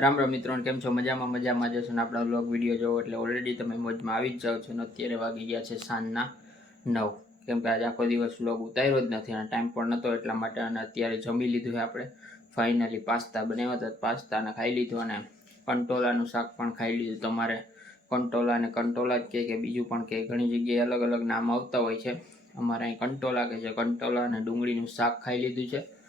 રામ રામ મિત્રો કેમ છો? મજામાં મજામાં જશો ને આપણા વ્લોગ વીડિયો જોવો એટલે ઓલરેડી તમે મોજમાં આવી જ જાઓ છો ને અત્યારે વાગી ગયા છે સાંજના નવ. કેમ કે આજે આખો દિવસ વ્લોગ ઉતાર્યો જ નથી અને ટાઈમ પણ નહોતો એટલા માટે અને અત્યારે જમી લીધું છે આપણે. ફાઇનલી પાસ્તા બનાવ્યા હતા. પાસ્તાને ખાઈ લીધું અને કંટોલાનું શાક પણ ખાઈ લીધું. તમારે કંટોલા અને કંટોલા જ કહે કે બીજું પણ કે, ઘણી જગ્યાએ અલગ અલગ નામ આવતા હોય છે. અમારે અહીં કંટોલા કહે છે. કંટોલા અને ડુંગળીનું શાક ખાઈ લીધું છે.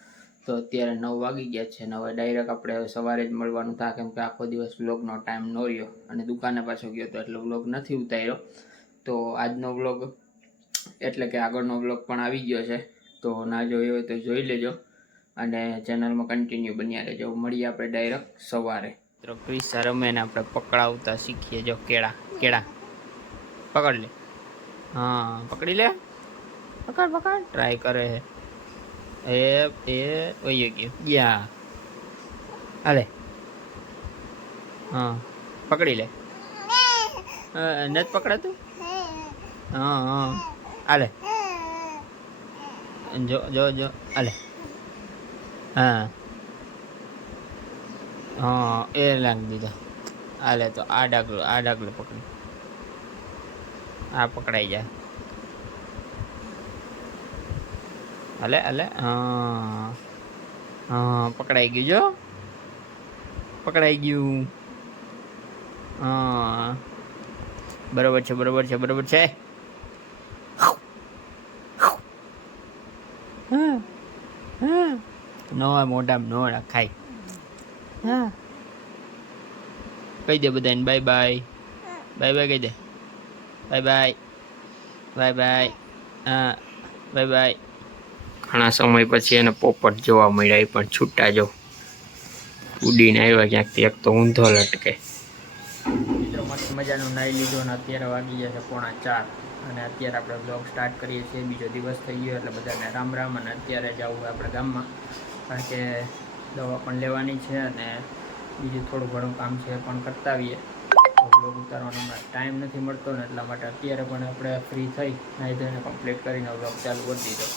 તો અત્યારે નવ વાગી ગયા છે ને હવે ડાયરેક્ટ આપણે હવે સવારે જ મળવાનું થાય કેમ કે આખો દિવસ વ્લોગનો ટાઈમ ન રહ્યો અને દુકાને પાછો ગયો તો એટલે વ્લોગ નથી ઉતાર્યો. તો આજનો વ્લોગ એટલે કે આગળનો વ્લોગ પણ આવી ગયો છે તો ના જોયો હોય તો જોઈ લેજો અને ચેનલમાં કન્ટિન્યુ બન્યા રહેજો. મળીએ આપણે ડાયરેક્ટ સવારે. મિત્રો ક્રિસા રમેને આપણે પકડાવતા શીખીએ. જો કેળા કેળા પકડ લે. હા પકડી લે. પકડ પકડ. ટ્રાય કરે છે એ એ, વહી ગયો. યા. હાલે. હા. પકડી લે. નથી પકડાતું? હા હા. હાલે. જો જો જો. હાલે. હા. હા, એ લાગી દીધો. હાલે તો આ ડાકલું આ ડાકલું પકડી આ પકડાઈ જાય હાલે હાલે હા હા પકડાઈ ગયું જો પકડાઈ ગયું હા બરોબર છે બરોબર છે બરોબર છે નવા મોઢામાં નો ખાય હા કહી દે બધાને બાય બાય બાય બાય કહી દે બાય બાય બાય બાય હા બાય બાય ઘણા સમય પછી એને પોપટ જોવા મળ્યા, એ પણ છૂટા જો ઉડીને આવ્યા ક્યાંકથી? એક તો ઊંધો લટકે. મસ્ત મજાનું નાઈ લીધું અને અત્યારે વાગી ગયા છે પોણા ચાર. અને અત્યારે આપણે બ્લોગ સ્ટાર્ટ કરીએ છીએ. બીજો દિવસ થઈ ગયો એટલે બધાને રામ રામ અને અત્યારે જવું આપણે ગામમાં. કારણ કે દવા પણ લેવાની છે અને બીજું થોડું ઘણું કામ છે પણ કરતા આવીએ. બ્લોગ ઉતારવાનો હમણાં ટાઈમ નથી મળતો ને એટલા માટે અત્યારે પણ આપણે ફ્રી થઈ. નાહી ધોઈને કમ્પ્લીટ કરીને બ્લોગ ચાલુ કરી દીધો.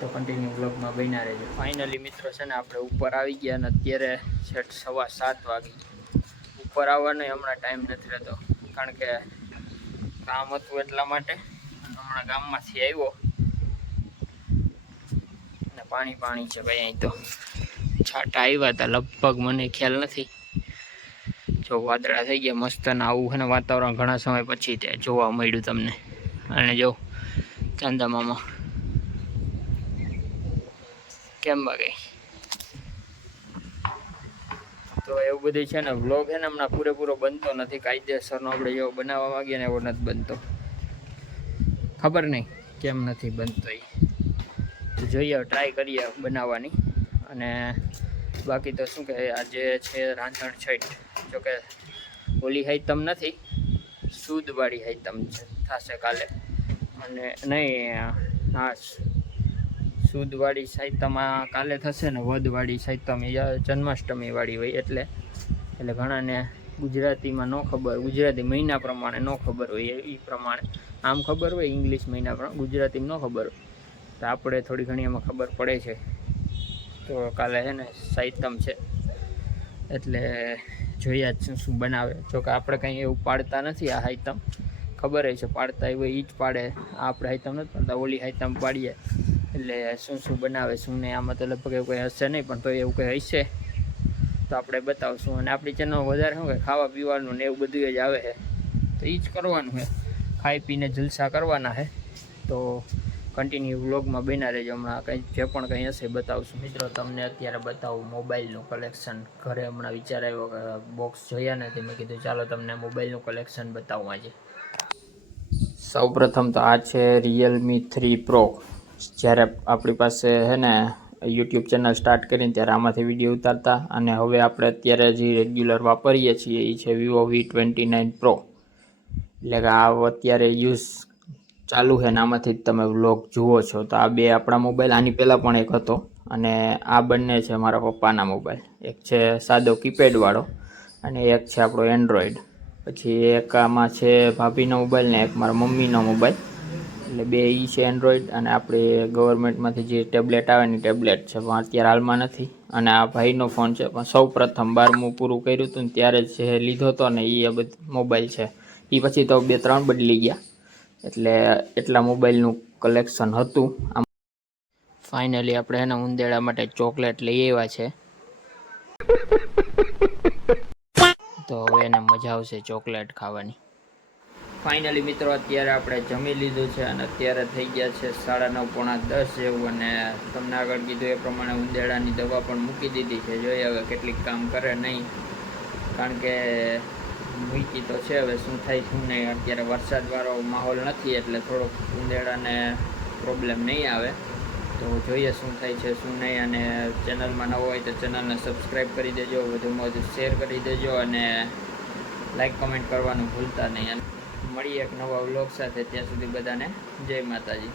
તો કન્ટિન્યુ બ્લોગમાં બન્યા રહેજો. ફાઇનલી મિત્રો છે ને, આપણે ઉપર આવી ગયા અને અત્યારે છેક સવા સાત વાગી. ઉપર આવવાનો હમણાં ટાઈમ નથી રહેતો, કારણ કે કામ હતું એટલા માટે. હમણાં ગામમાંથી આવ્યો. ને પાણી પાણી છે ભાઈ અહીં તો. છાંટા આવ્યા હતા, લગભગ મને ખ્યાલ નથી. જો વાદળા થઈ ગયા મસ્ત ને આવું છે ને વાતાવરણ ઘણા સમય પછી તે જોવા મળ્યું તમને. અને જો, ચાંદા મામા. કેમ વાગે તો એવું બધું છે ને વ્લોગ છે ને હમણાં પૂરેપૂરો બનતો નથી, કાયદેસરનો આપણે જેવો બનાવવા માંગીએ ને એવો નથી બનતો. ખબર નહીં કેમ નથી બનતો એ જોઈએ ટ્રાય કરીએ બનાવવાની. અને બાકી તો શું કે આજે છે રાંધણ છઠ જોકે ઓલી હાઈતમ નથી સૂદવાળી હાઈતમ છે, થશે કાલે. અને નહીં હા સુદવાળી સાહિત્યમાં કાલે થશે ને વધવાળી સાહિત્યમ એ જન્માષ્ટમી વાળી હોય એટલે. એટલે ઘણાને ગુજરાતીમાં ન ખબર, ગુજરાતી મહિના પ્રમાણે ન ખબર હોય એ પ્રમાણે. આમ ખબર હોય ઇંગ્લિશ મહિના પ્રમાણે, ગુજરાતીમાં ન ખબર હોય. તો આપણે થોડી ઘણી એમાં ખબર પડે છે. તો કાલે છે ને સાહિત્યમ છે. એટલે જોઈએ જ શું શું બનાવે. જોકે આપણે કંઈ એવું પાડતા નથી આ હાઈતમ ખબર છે, પાડતા હોય એ જ પાડે. આપણે હાઈતમ નથી પાડતા, ઓલી હાઈતમ પાડીએ. એટલે શું શું બનાવે, શું નહીં, આમાં તો લગભગ એવું કંઈ હશે નહીં, પણ તો એવું કંઈ હશે. તો આપણે બતાવશું. અને આપણી ચેનલ વધારે શું કે, ખાવા પીવાનું ને એવું બધું જ આવે છે. તો એ જ કરવાનું છે. ખાઈ પીને જલસા કરવાના છે. તો કન્ટિન્યુ વ્લોગમાં બના રહેજો. હમણાં કંઈ જે પણ કંઈ હશે બતાવશું. મિત્રો, તમને અત્યારે બતાવું મોબાઈલનું કલેક્શન ઘરે હમણાં વિચાર આવ્યો કે બોક્સ જોયા નથી. મેં કીધું, ચાલો તમને મોબાઈલનું કલેક્શન બતાવું આજે. સૌપ્રથમ તો આ છે રિયલમી થ્રી પ્રો જ્યારે આપણી પાસે છે ને યુટ્યુબ ચેનલ સ્ટાર્ટ કરીને ત્યારે આમાંથી વીડિયો ઉતારતા અને હવે આપણે અત્યારે જે રેગ્યુલર વાપરીએ છીએ એ છે Vivo V twenty nine pro એટલે કે આ અત્યારે યુઝ ચાલુ છે ને આમાંથી જ તમે વ્લોગ જુઓ છો. તો આ બે આપણા મોબાઈલ આની પહેલાં પણ એક હતો અને આ બંને છે મારા પપ્પાના મોબાઈલ એક છે સાદો કીપેડવાળો અને એક છે આપણો એન્ડ્રોઈડ પછી એક આમાં છે ભાભીનો મોબાઈલ ને એક મારા મમ્મીનો મોબાઈલ એટલે બે ઈ છે એન્ડ્રોઈડ અને આપણે ગવર્મેન્ટમાંથી જે ટેબ્લેટ આવે ને ટેબ્લેટ છે. પણ અત્યારે હાલમાં નથી. અને આ ભાઈનો ફોન છે. પણ સૌ પ્રથમ બારમું પૂરું કર્યું હતું ને ત્યારે જે લીધો હતો ને એ બધું મોબાઈલ છે. એ પછી તો બે ત્રણ બદલી ગયા. એટલે એટલા મોબાઈલનું કલેક્શન હતું. આમ ફાઇનલી આપણે એના ઉંદેડા માટે ચોકલેટ લઈ આવ્યા છે. તો હવે એને મજા આવશે ચોકલેટ ખાવાની. ફાઇનલી મિત્રો, અત્યારે આપણે જમી લીધું છે અને અત્યારે થઈ ગયા છે સાડા નવ પોણા દસ જેવું અને તમને આગળ કીધું એ પ્રમાણે ઉંદેડાની દવા પણ મૂકી દીધી છે. જોઈએ હવે કેટલીક કામ કરે નહીં, કારણ કે મૂકી તો છે, હવે શું થાય શું નહીં, અત્યારે વરસાદવાળો માહોલ નથી એટલે થોડોક ઉંદેડાને પ્રોબ્લેમ નહીં આવે. તો જોઈએ શું થાય છે શું નહીં અને ચેનલમાં નવો હોય તો ચેનલને સબસ્ક્રાઈબ કરી દેજો, વધુમાં વધુ શેર કરી દેજો અને લાઈક કમેન્ટ કરવાનું ભૂલતા નહીં. મળીએ એક નવા વ્લોગ સાથે. ત્યાં સુધી બધાને જય માતાજી.